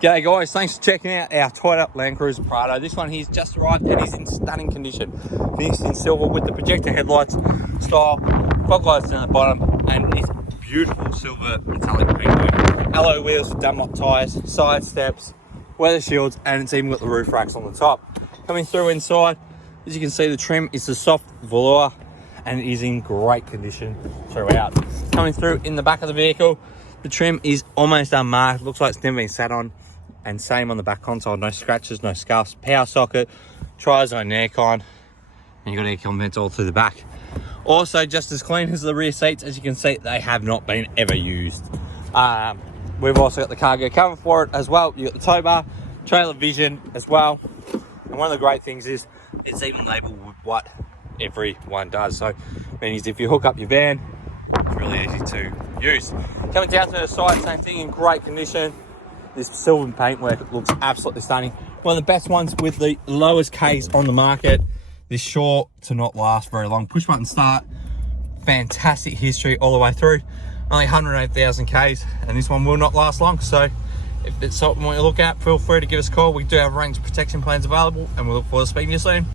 G'day guys, thanks for checking out our Toyota Land Cruiser Prado. This one here's just arrived and is in stunning condition. Finished in silver with the projector headlights style, fog lights down the bottom, and it's beautiful silver metallic paintwork. Alloy wheels for Dunlop tyres, side steps, weather shields, and it's even got the roof racks on the top. Coming through inside, as you can see, the trim is the soft velour and it is in great condition throughout. Coming through in the back of the vehicle, the trim is almost unmarked, looks like it's never been sat on. And same on the back console, no scratches, no scuffs, power socket, tri-zone aircon, and you've got aircon vents all through the back. Also, just as clean as the rear seats, as you can see, they have not been ever used. We've also got the cargo cover for it as well. You've got the tow bar, trailer vision as well. And one of the great things is it's even labelled with what everyone does. So, means if you hook up your van, it's really easy to use. Coming down to the side, same thing, in great condition. This silver paintwork looks absolutely stunning. One of the best ones with the lowest Ks on the market. This sure to not last very long. Push button start, fantastic history all the way through. Only 108,000 Ks, and this one will not last long. So if it's something you want to look at, feel free to give us a call. We do have range protection plans available, and we look forward to speaking to you soon.